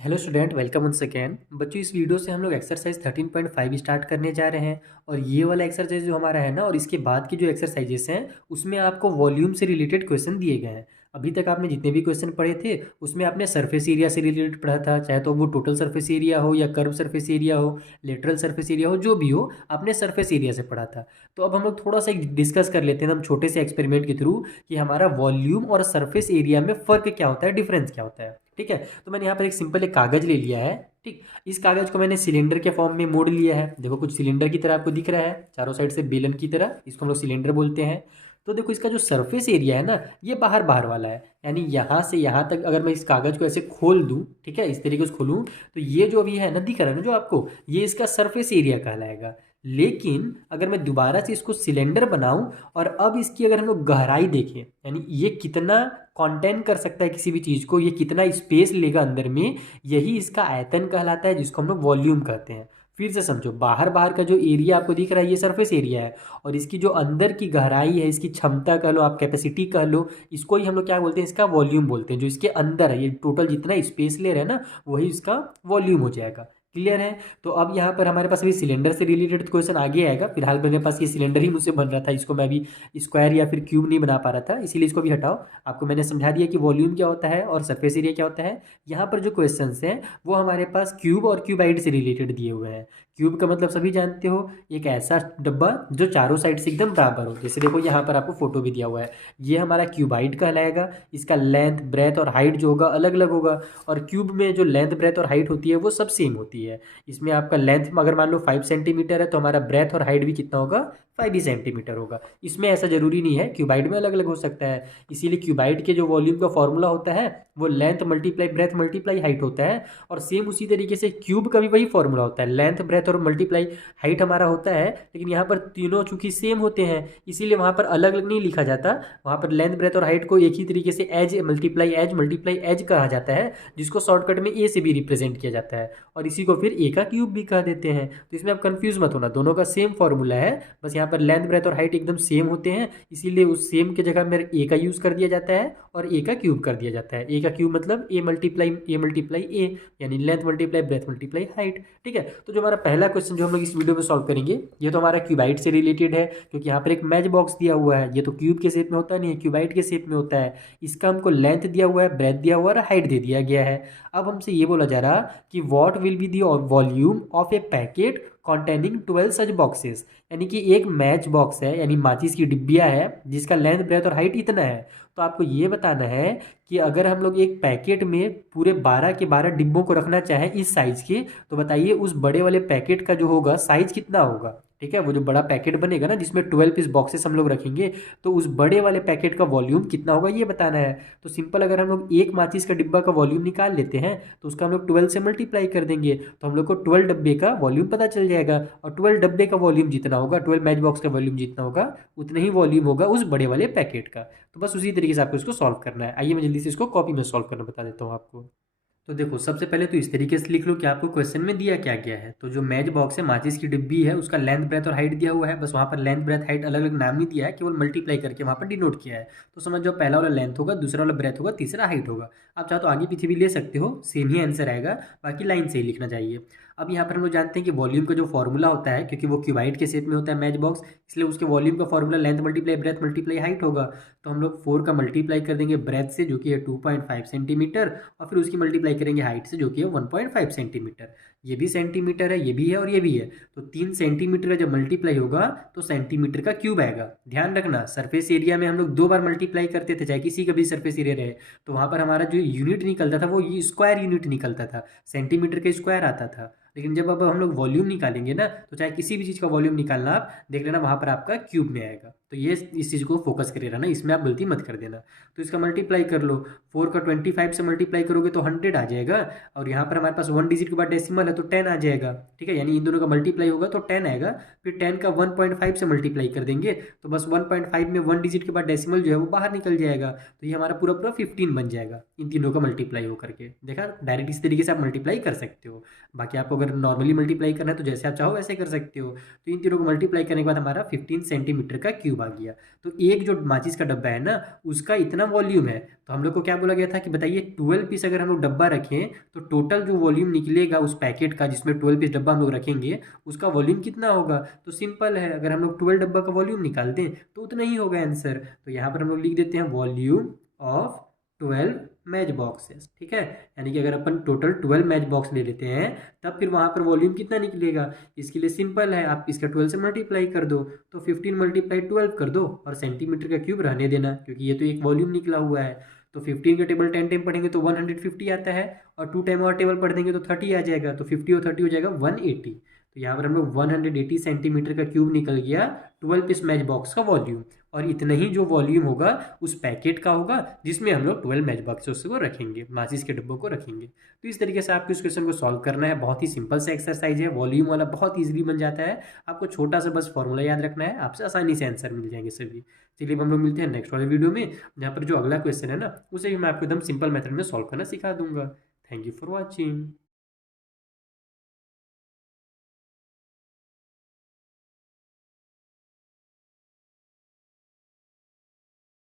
Hello student, welcome one second. बच्चों, इस video से हम लोग एक्सरसाइज 13.5 स्टार्ट करने जा रहे हैं। और ये वाला एक्सरसाइज जो हमारा है ना, और इसके बाद की जो एक्सरसाइजेस हैं उसमें आपको वॉल्यूम से रिलेटेड क्वेश्चन दिए गए हैं। अभी तक आपने जितने भी क्वेश्चन पढ़े थे उसमें आपने सरफेस एरिया से रिलेटेड पढ़ा था, चाहे तो वो टोटल सरफेस एरिया हो या कर्व सरफेस एरिया हो, लेटरल सरफेस एरिया हो, जो भी हो आपने सरफेस एरिया से पढ़ा था। तो अब हम लोग थोड़ा सा डिस्कस कर लेते हैं हम छोटे से एक्सपेरिमेंट के थ्रू कि हमारा वॉल्यूम और सरफेस एरिया में फ़र्क क्या होता है, डिफरेंस क्या होता है। ठीक है, तो मैंने यहाँ पर एक सिंपल एक कागज़ ले लिया है। ठीक, इस कागज़ को मैंने सिलेंडर के फॉर्म में मोड़ लिया है। देखो कुछ सिलेंडर की तरह आपको दिख रहा है, चारों साइड से बेलन की तरह, इसको हम लोग सिलेंडर बोलते हैं। तो देखो इसका जो सरफेस एरिया है ना, ये बाहर बाहर वाला है, यानी यहाँ से यहाँ तक अगर मैं इस कागज़ को ऐसे खोल दूँ, ठीक है, इस तरीके से खोलूँ, तो ये जो अभी है ना, दिख रहा है ना जो आपको, ये इसका सरफेस एरिया कहलाएगा। लेकिन अगर मैं दोबारा से इसको सिलेंडर बनाऊं और अब इसकी अगर हम लोग गहराई देखें, यानी ये कितना कंटेन कर सकता है किसी भी चीज़ को, ये कितना स्पेस लेगा अंदर में, यही इसका आयतन कहलाता है, जिसको हम लोग वॉल्यूम कहते हैं। फिर से समझो, बाहर बाहर का जो एरिया आपको दिख रहा है ये सरफेस एरिया है, और इसकी जो अंदर की गहराई है, इसकी क्षमता कह लो, आप कैपेसिटी कह लो, इसको ही हम लोग क्या बोलते हैं, इसका वॉल्यूम बोलते हैं। जो इसके अंदर है, ये टोटल जितना स्पेस ले रहे हैं ना, वही इसका वॉल्यूम हो जाएगा। क्लियर है? तो अब यहाँ पर हमारे पास अभी सिलेंडर से रिलेटेड क्वेश्चन आगे आएगा। फिलहाल मेरे पास ये सिलेंडर ही मुझसे बन रहा था, इसको मैं अभी स्क्वायर या फिर क्यूब नहीं बना पा रहा था, इसीलिए इसको भी हटाओ। आपको मैंने समझा दिया कि वॉल्यूम क्या होता है और सरफेस एरिया क्या होता है। यहाँ पर जो क्वेश्चंस हैं वो हमारे पास क्यूब और क्यूबाइड से रिलेटेड दिए हुए हैं। क्यूब का मतलब सभी जानते हो, एक ऐसा डब्बा जो चारों साइड से एकदम बराबर हो। जैसे देखो यहाँ पर आपको फोटो भी दिया हुआ है, ये हमारा क्यूबाइड कहलाएगा। इसका लेंथ, ब्रेथ और हाइट जो होगा अलग अलग होगा, और क्यूब में जो लेंथ, ब्रेथ और हाइट होती है वो सब सेम होती है। इसमें आपका लेंथ अगर मान लो 5 सेंटीमीटर है, तो हमारा ब्रेथ और हाइट भी कितना होगा, 5 ही सेंटीमीटर होगा। इसमें ऐसा जरूरी नहीं है, क्यूबाइड में अलग अलग हो सकता है। इसीलिए क्यूबाइड के जो वॉल्यूम का फॉर्मूला होता है वो length multiply breath multiply height होता है। और सेम उसी तरीके से क्यूब का भी वही फॉर्मूला होता है, लेंथ ब्रेथ और मल्टीप्लाई हाइट हमारा होता है। लेकिन यहाँ पर तीनों चूंकि सेम होते हैं, इसीलिए वहाँ पर अलग अलग नहीं लिखा जाता। वहाँ पर लेंथ ब्रेथ और हाइट को एक ही तरीके से एज मल्टीप्लाई एज कहा जाता है, जिसको शॉर्टकट में ए से भी रिप्रेजेंट किया जाता है, और इसी को फिर ए का क्यूब भी कह देते हैं। तो इसमें आप कंफ्यूज मत होना, दोनों का सेम फॉर्मूला है, बस यहाँ पर लेंथ ब्रेथ और हाइट एकदम सेम होते हैं, इसीलिए उस सेम के जगह मेरे ए का यूज़ कर दिया जाता है और ए का क्यूब कर दिया जाता है। ए का क्यूब मतलब ए मल्टीप्लाई ए, यानी length multiply breath multiply height. ठीक है, तो जो हमारा पहला क्वेश्चन जो हम लोग इस वीडियो में सॉल्व करेंगे, ये तो हमारा क्यूबाइट से रिलेटेड है, क्योंकि यहाँ पर एक मैच बॉक्स दिया हुआ है। ये तो क्यूब के शेप में होता नहीं है, क्यूबाइट के शेप में होता है। इसका हमको लेंथ दिया हुआ है, ब्रेथ दिया हुआ है और हाइट दे दिया गया है। अब हमसे ये बोला जा रहा कि what will be the volume of A packet containing 12 such boxes, यानी कि एक मैच बॉक्स है, यानी माचिस की डिब्बिया है, जिसका लेंथ ब्रेथ और हाइट इतना है। तो आपको ये बताना है कि अगर हम लोग एक पैकेट में पूरे 12 के 12 डिब्बों को रखना चाहें इस साइज के, तो बताइए उस बड़े वाले पैकेट का जो होगा साइज कितना होगा। ठीक है, वो जो बड़ा पैकेट बनेगा ना, जिसमें 12 पीस बॉक्सेस हम लोग रखेंगे, तो उस बड़े वाले पैकेट का वॉल्यूम कितना होगा ये बताना है। तो सिंपल, अगर हम लोग एक माचिस का डिब्बा का वॉल्यूम निकाल लेते हैं, तो उसका हम लोग 12 से मल्टीप्लाई कर देंगे, तो हम लोग को 12 डब्बे का वॉल्यूम पता चल जाएगा। और 12 डब्बे का वॉल्यूम जितना होगा, 12 मैच बॉक्स का वॉल्यूम जितना होगा, उतना ही वॉल्यूम होगा उस बड़े वाले पैकेट का। तो बस उसी तरीके से आपको इसको सॉल्व करना है। आइए मैं जल्दी से इसको कॉपी में सॉल्व करना बता देता हूँ आपको। तो देखो, सबसे पहले तो इस तरीके से लिख लो कि आपको क्वेश्चन में दिया क्या गया है। तो जो मैच बॉक्स है, माचिस की डिब्बी है, उसका लेंथ ब्रेथ और हाइट दिया हुआ है। बस वहाँ पर लेंथ ब्रेथ हाइट अलग अलग नाम नहीं दिया है, केवल मल्टीप्लाई करके वहाँ पर डिनोट किया है। तो समझ जाओ, पहला वाला लेंथ होगा, दूसरा वाला ब्रेथ होगा, तीसरा हाइट होगा। आप चाहो तो आगे पीछे भी ले सकते हो, सेम ही आंसर आएगा, बाकी लाइन से ही लिखना चाहिए। अब यहाँ पर हम लोग जानते हैं कि वॉल्यूम का जो फॉर्मूला होता है, क्योंकि वो क्यूबाइट के शेप में होता है मैच बॉक्स, इसलिए उसके वॉल्यूम का formula length multiply breath multiply height होगा। तो हम लोग 4 का मल्टीप्लाई कर देंगे ब्रेथ से, जो कि है 2.5 सेंटीमीटर, और फिर उसकी मल्टीप्लाई करेंगे हाइट से, जो कि है 1.5 सेंटीमीटर। ये भी सेंटीमीटर है, ये भी है और ये भी है, तो 3 सेंटीमीटर का जब मल्टीप्लाई होगा तो सेंटीमीटर का क्यूब आएगा। ध्यान रखना, सरफेस एरिया में हम लोग 2 बार मल्टीप्लाई करते थे, चाहे किसी का भी सरफेस एरिया रहे, तो वहाँ पर हमारा जो यूनिट निकलता था वो स्क्वायर यूनिट निकलता था, सेंटीमीटर का स्क्वायर आता था। लेकिन जब अब हम लोग वॉल्यूम निकालेंगे ना, तो चाहे किसी भी चीज़ का वॉल्यूम निकालना, आप देख लेना वहाँ पर आपका क्यूब में आएगा। तो ये इस चीज़ को फोकस करे रहना, इसमें आप गलती मत कर देना। तो इसका मल्टीप्लाई कर लो, 4 का 25 से मल्टीप्लाई करोगे तो 100 आ जाएगा, और यहाँ पर हमारे पास 1 डिजिट के बाद डेसिमल है तो 10 आ जाएगा। ठीक है, यानी इन दोनों का मल्टीप्लाई होगा तो 10 आएगा। फिर 10 का 1.5 से मल्टीप्लाई कर देंगे, तो बस 1.5 में 1 डिजिट के बाद डेसिमल जो है वो बाहर निकल जाएगा, तो ये हमारा पूरा पूरा 15 बन जाएगा इन तीनों का मल्टीप्लाई हो करके। देखा, डायरेक्ट इस तरीके से आप मल्टीप्लाई कर सकते हो। बाकी आपको अगर नॉर्मली मल्टीप्लाई करना है तो जैसे आप चाहो वैसे कर सकते हो। तो इन तीनों को मल्टीप्लाई करने के बाद हमारा 15 सेंटीमीटर का क्यूब वॉल्यूम आ गया। तो एक जो माचिस का डब्बा है ना, उसका इतना वॉल्यूम है। तो हम लोग को क्या बोला गया था कि बताइए 12 पीस अगर हम लोग डब्बा रखें तो टोटल जो वॉल्यूम निकलेगा उस पैकेट का, जिसमें 12 पीस डब्बा हम लोग रखेंगे, उसका वॉल्यूम कितना होगा। तो सिंपल है, अगर हम लोग 12 डब्बा का वॉल्यूम निकाल दें तो उतना ही होगा आंसर। तो यहाँ पर हम लोग लिख देते हैं वॉल्यूम ऑफ 12 मैच बॉक्सेस। ठीक है, यानी कि अगर अपन टोटल 12 मैच बॉक्स ले लेते हैं तब फिर वहाँ पर वॉल्यूम कितना निकलेगा। इसके लिए सिंपल है, आप इसका 12 से मल्टीप्लाई कर दो, तो 15 मल्टीप्लाई 12 कर दो और सेंटीमीटर का क्यूब रहने देना, क्योंकि ये तो एक वॉल्यूम निकला हुआ है। तो 15 का टेबल 10 टाइम पढ़ेंगे तो 150 आता है, और 2 टाइम और टेबल पढ़ देंगे तो 30 आ जाएगा, तो 50 और 30 हो जाएगा 180। तो यहाँ पर हम लोग 180 सेंटीमीटर का क्यूब निकल गया 12 पीस मैच बॉक्स का वॉल्यूम। और इतना ही जो वॉल्यूम होगा उस पैकेट का होगा जिसमें हम लोग 12 मैच बॉक्सेस को रखेंगे, माचिस के डब्बों को रखेंगे। तो इस तरीके से आपको इस क्वेश्चन को सॉल्व करना है। बहुत ही सिंपल सा एक्सरसाइज है, वॉल्यूम वाला बहुत ईजिली बन जाता है। आपको छोटा सा बस फॉर्मूला याद रखना है, आपसे आसानी से आंसर मिल जाएंगे सभी। चलिए अब हम लोग मिलते हैं नेक्स्ट वाले वीडियो में, जहाँ पर जो अगला क्वेश्चन है ना, उसे भी मैं आपको एकदम सिंपल मेथड में सॉल्व करना सिखा दूंगा। Thank you for watching.